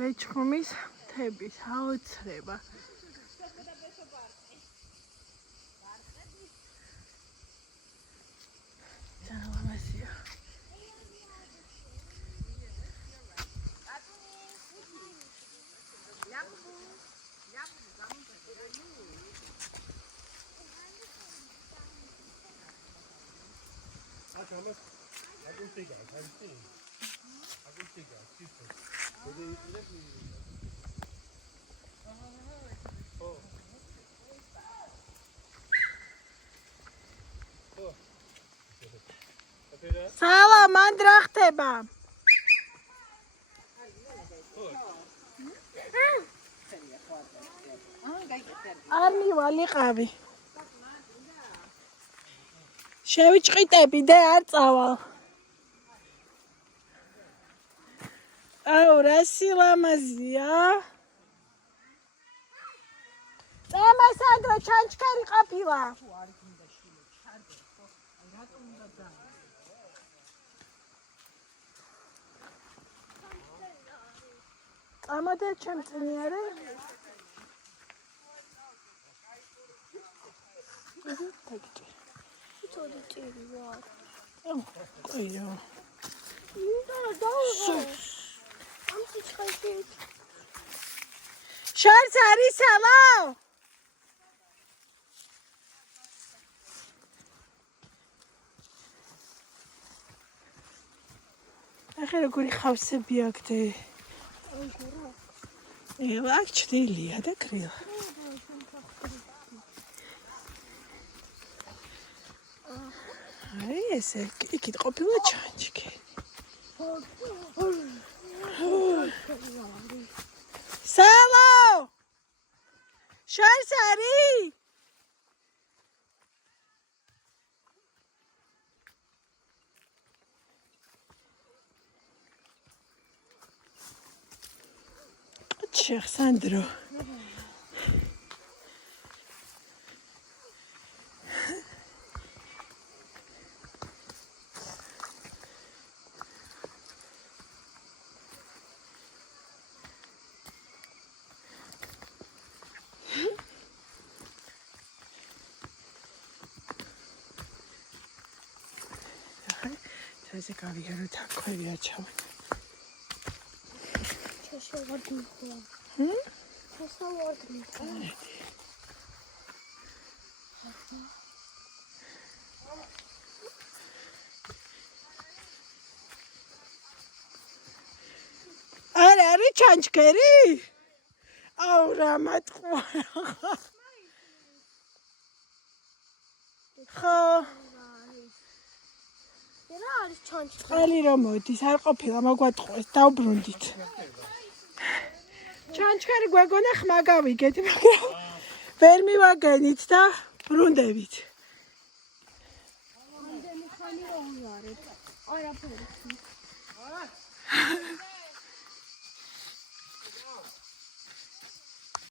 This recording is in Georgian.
ლეჩხუმის მთების აოცრება. ძალამასია. Სალა მან რა ხდება? არ მივალიყავი. შევიჭყიტები და არ წავალ. აუ რა სილამაზია. წამა სანდრო ჩანჩქარი ყოფილა. წამოდა ჩემწინიარე. შარც არის სალა? ახლა როგორი ხავსები აქვს და აქ ჩრდილია და კრილა. აი ესე იქით ყოფილა ჩანჩქი. სალა! შარს არის? ჩეხ სანდრო. Trebuie să avem tacoia cea. Ce să vorbim cu ea? Ce să vorbim cu ea? Are chanchkeri? Au ramat cu ea. Ha. Qali რომ მოდის, არ ყოფილა, მოგვატყუეს, დავბრუნდით. ჩანჩქარი გვეგონა ხმა გავიგეთ, მაგრამ ვერ მივაგენით და ბრუნდებით. ამდენი ხანი რომ ვიარეთ. არაფერი.